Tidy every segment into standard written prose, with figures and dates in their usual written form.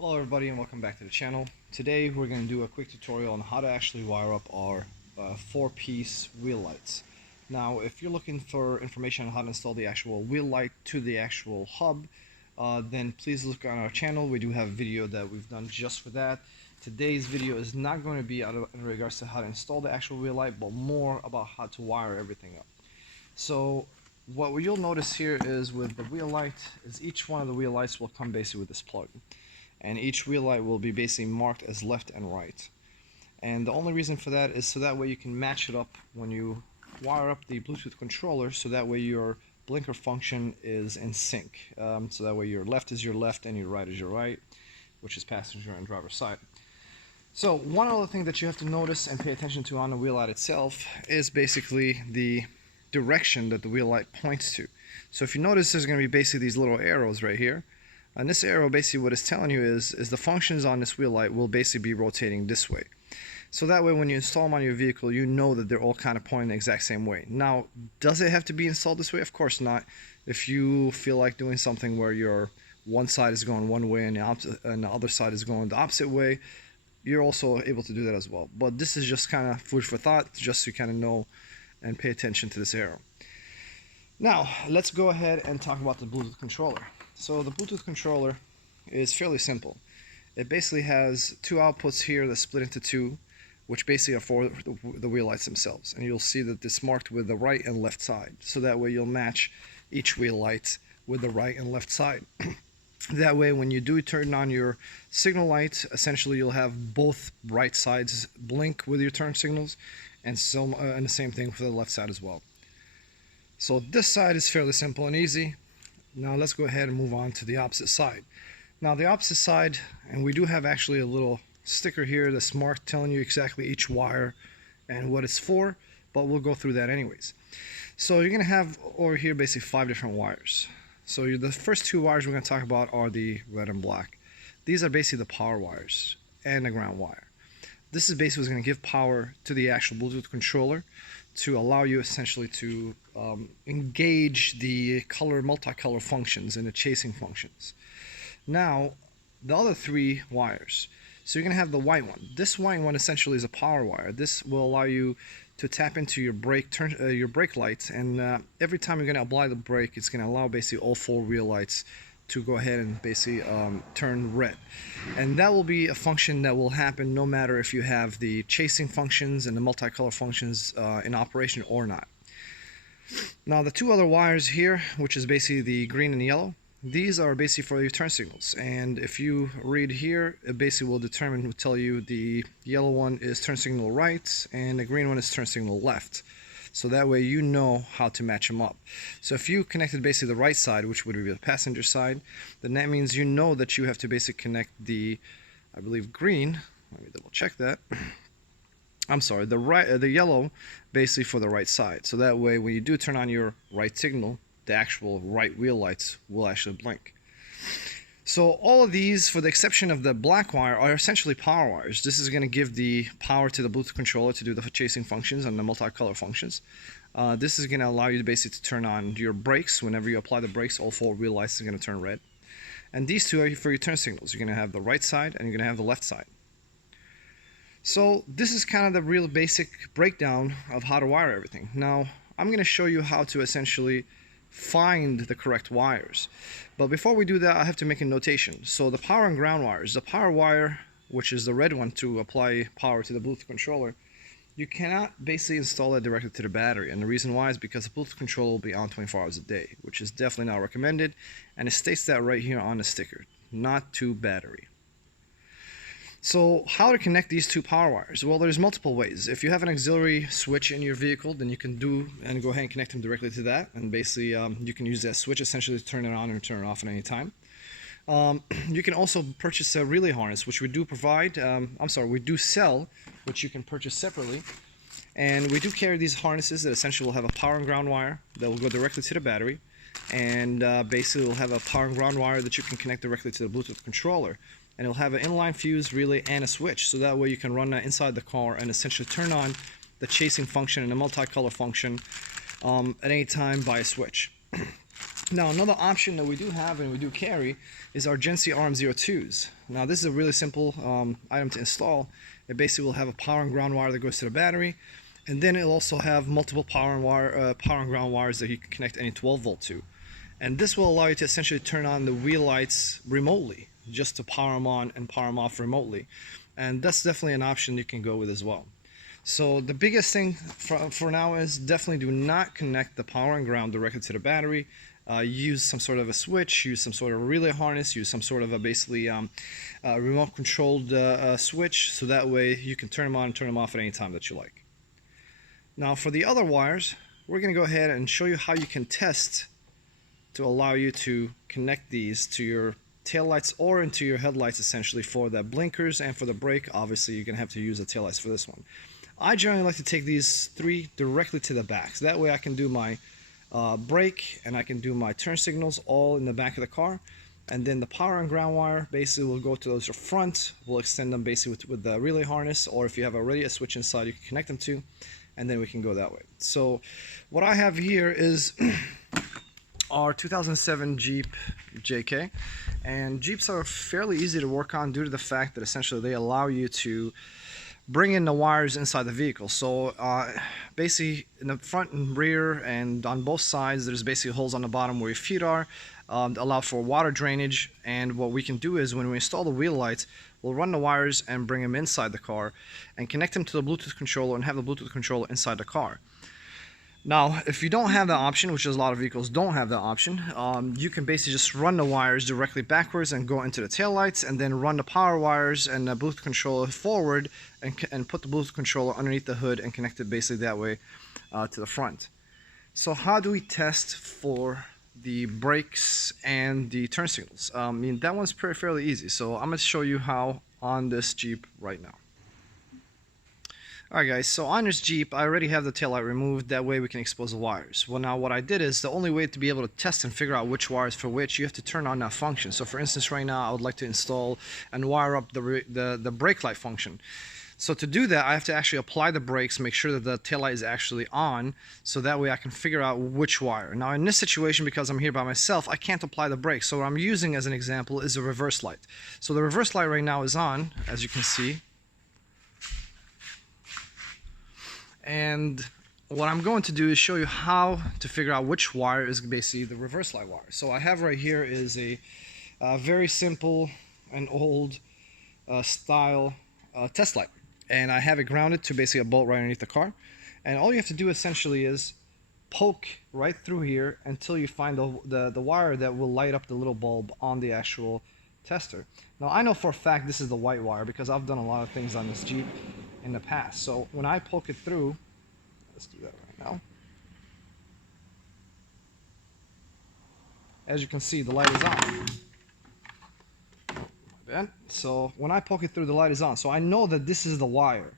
Hello everybody and welcome back to the channel. Today we're going to do a quick tutorial on how to actually wire up our 4-piece wheel lights. Now if you're looking for information on how to install the actual wheel light to the actual hub, then please look on our channel. We do have a video that we've done just for that. Today's video is not going to be in regards to how to install the actual wheel light, but more about how to wire everything up. So what you'll notice here is with the wheel light is each one of the wheel lights will come basically with this plug. And each wheel light will be basically marked as left and right. And the only reason for that is so that way you can match it up when you wire up the Bluetooth controller, so that way your blinker function is in sync. So that way your left is your left and your right is your right, which is passenger and driver side. So one other thing that you have to notice and pay attention to on the wheel light itself is basically the direction that the wheel light points to. So if you notice, there's going to be basically these little arrows right here. And this arrow basically what it's telling you is the functions on this wheel light will basically be rotating this way. So that way when you install them on your vehicle, you know that they're all kind of pointing the exact same way. Now, does it have to be installed this way? Of course not. If you feel like doing something where your one side is going one way and the other side is going the opposite way, you're also able to do that as well. But this is just kind of food for thought, just so you kind of know and pay attention to this arrow. Now, let's go ahead and talk about the Bluetooth controller. So the Bluetooth controller is fairly simple. It basically has two outputs here that split into two, which basically are for the wheel lights themselves. And you'll see that it's marked with the right and left side. So that way you'll match each wheel light with the right and left side. That way when you do turn on your signal light, essentially you'll have both right sides blink with your turn signals, and the same thing for the left side as well. So this side is fairly simple and easy. Now let's go ahead and move on to the opposite side. Now the opposite side, and we do have actually a little sticker here that's marked telling you exactly each wire and what it's for, but we'll go through that anyways. So you're going to have over here basically 5 different wires. So the first 2 wires we're going to talk about are the red and black. These are basically the power wires and the ground wire. This is basically what's going to give power to the actual Bluetooth controller to allow you essentially to engage the multicolor functions and the chasing functions. Now, the other 3 wires. So you're going to have the white one. This white one essentially is a power wire. This will allow you to tap into your brake lights, and every time you're going to apply the brake, it's going to allow basically all 4 wheel lights to go ahead and basically turn red. And that will be a function that will happen no matter if you have the chasing functions and the multicolor functions in operation or not. Now the 2 other wires here, which is basically the green and yellow, these are basically for your turn signals. And if you read here, it basically will tell you the yellow one is turn signal right and the green one is turn signal left. So that way you know how to match them up. So if you connected basically the right side, which would be the passenger side, then that means you know that you have to basically connect the, I believe, green. Let me double check that. I'm sorry, the yellow basically for the right side. So that way when you do turn on your right signal, the actual right wheel lights will actually blink. So all of these, for the exception of the black wire, are essentially power wires. This is going to give the power to the Bluetooth controller to do the chasing functions and the multicolor functions. This is going to allow you to basically to turn on your brakes. Whenever you apply the brakes, all 4 wheel lights are going to turn red. And these 2 are for your turn signals. You're going to have the right side and you're going to have the left side. So this is kind of the real basic breakdown of how to wire everything. Now I'm going to show you how to essentially find the correct wires. But before we do that, I have to make a notation. So the power and ground wires, the power wire, which is the red one to apply power to the Bluetooth controller, you cannot basically install it directly to the battery. And the reason why is because the Bluetooth controller will be on 24 hours a day, which is definitely not recommended. And it states that right here on the sticker, not to battery. So how to connect these 2 power wires? Well, there's multiple ways. If you have an auxiliary switch in your vehicle, then you can go ahead and connect them directly to that, and basically you can use that switch essentially to turn it on and turn it off at any time. You can also purchase a relay harness, which we do provide. We do sell, which you can purchase separately. And we do carry these harnesses that essentially will have a power and ground wire that will go directly to the battery, and basically will have a power and ground wire that you can connect directly to the Bluetooth controller. And it'll have an inline fuse, relay, and a switch, so that way you can run that inside the car and essentially turn on the chasing function and the multicolor function at any time by a switch. Now, another option that we do have and we do carry is our GENSSI RM02s. Now, this is a really simple item to install. It basically will have a power and ground wire that goes to the battery, and then it'll also have multiple power and ground wires that you can connect any 12-volt to. And this will allow you to essentially turn on the wheel lights remotely, just to power them on and power them off remotely. And that's definitely an option you can go with as well. So the biggest thing for now is definitely do not connect the power and ground directly to the battery. Use some sort of a switch, use some sort of a relay harness, use some sort of a basically remote controlled switch, so that way you can turn them on and turn them off at any time that you like. Now for the other wires, we're going to go ahead and show you how you can test to allow you to connect these to your taillights or into your headlights, essentially for the blinkers and for the brake. Obviously you're going to have to use the taillights for this one. I generally like to take these three directly to the back, so that way I can do my brake and I can do my turn signals all in the back of the car. And then the power and ground wire basically will go to those front. We'll extend them basically with the relay harness, or if you have already a switch inside, you can connect them to, and then we can go that way. So what I have here is our 2007 Jeep JK, and Jeeps are fairly easy to work on due to the fact that essentially they allow you to bring in the wires inside the vehicle. So basically in the front and rear and on both sides, there's basically holes on the bottom where your feet are, allow for water drainage. And what we can do is when we install the wheel lights, we'll run the wires and bring them inside the car and connect them to the Bluetooth controller and have the Bluetooth controller inside the car. Now, if you don't have that option, which is a lot of vehicles don't have that option, you can basically just run the wires directly backwards and go into the taillights, and then run the power wires and the Bluetooth controller forward and put the Bluetooth controller underneath the hood and connect it basically that way to the front. So how do we test for the brakes and the turn signals? I mean, that one's fairly easy. So I'm going to show you how on this Jeep right now. Alright guys, so on this Jeep, I already have the taillight removed, that way we can expose the wires. Well, now what I did is, the only way to be able to test and figure out which wires for which, you have to turn on that function. So for instance, right now I would like to install and wire up the brake light function. So to do that, I have to actually apply the brakes, make sure that the taillight is actually on, so that way I can figure out which wire. Now in this situation, because I'm here by myself, I can't apply the brakes. So what I'm using as an example is a reverse light. So the reverse light right now is on, as you can see. And what I'm going to do is show you how to figure out which wire is basically the reverse light wire. So I have right here is a very simple and old style test light. And I have it grounded to basically a bolt right underneath the car. And all you have to do essentially is poke right through here until you find the wire that will light up the little bulb on the actual tester. Now I know for a fact this is the white wire because I've done a lot of things on this Jeep in the past. So when I poke it through, let's do that right now. As you can see, the light is on. Oh, my bad. So when I poke it through, the light is on. So I know that this is the wire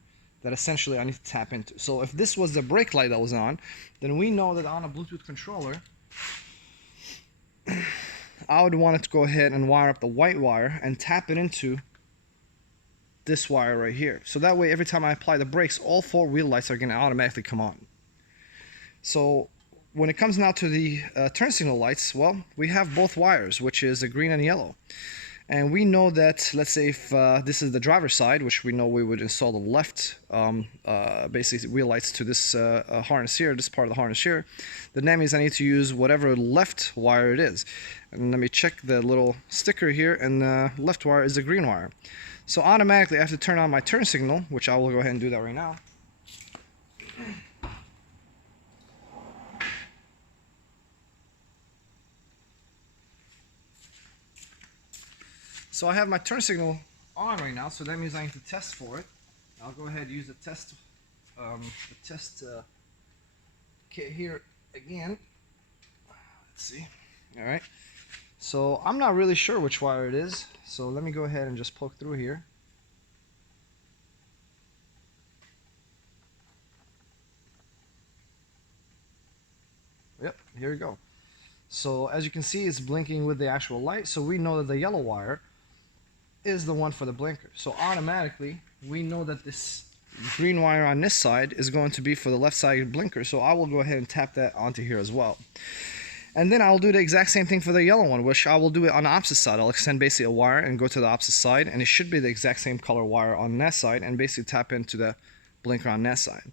that essentially I need to tap into. So if this was the brake light that was on, then we know that on a Bluetooth controller, I would want it to go ahead and wire up the white wire and tap it into this wire right here. So that way every time I apply the brakes, all four wheel lights are going to automatically come on. So when it comes now to the turn signal lights, well, we have both wires, which is the green and yellow. And we know that, let's say if this is the driver's side, which we know we would install the left basically wheel lights to this harness here, this part of the harness here, then that means I need to use whatever left wire it is. And let me check the little sticker here, and the left wire is the green wire. So automatically I have to turn on my turn signal, which I will go ahead and do that right now. So I have my turn signal on right now, so that means I need to test for it. I'll go ahead and use the test kit here again. Let's see. All right. So I'm not really sure which wire it is, so let me go ahead and just poke through here. Yep, here we go. So as you can see, it's blinking with the actual light, so we know that the yellow wire is the one for the blinker. So automatically we know that this green wire on this side is going to be for the left side blinker, so I will go ahead and tap that onto here as well. And then I'll do the exact same thing for the yellow one, which I will do it on the opposite side. I'll extend basically a wire and go to the opposite side, and it should be the exact same color wire on that side, and basically tap into the blinker on that side.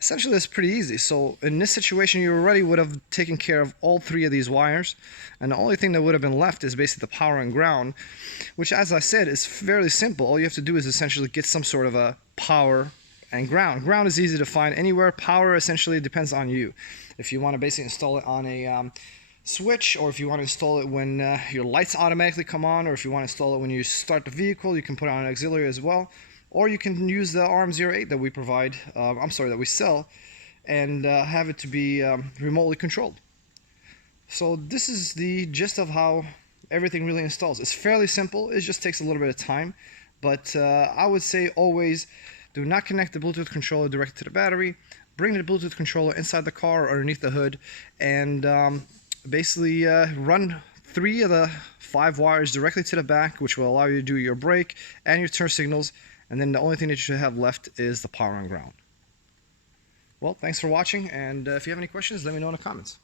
Essentially, it's pretty easy. So in this situation, you already would have taken care of all three of these wires, and the only thing that would have been left is basically the power and ground, which, as I said, is fairly simple. All you have to do is essentially get some sort of a power and ground. Ground is easy to find anywhere. Power essentially depends on you. If you want to basically install it on a switch, or if you want to install it when your lights automatically come on, or if you want to install it when you start the vehicle, you can put it on an auxiliary as well. Or you can use the RM08 that we provide, that we sell, and have it to be remotely controlled. So this is the gist of how everything really installs. It's fairly simple. It just takes a little bit of time, but I would say always do not connect the Bluetooth controller directly to the battery. Bring the Bluetooth controller inside the car or underneath the hood, and basically run 3 of the 5 wires directly to the back, which will allow you to do your brake and your turn signals. And then the only thing that you should have left is the power and ground. Well, thanks for watching, and if you have any questions, let me know in the comments.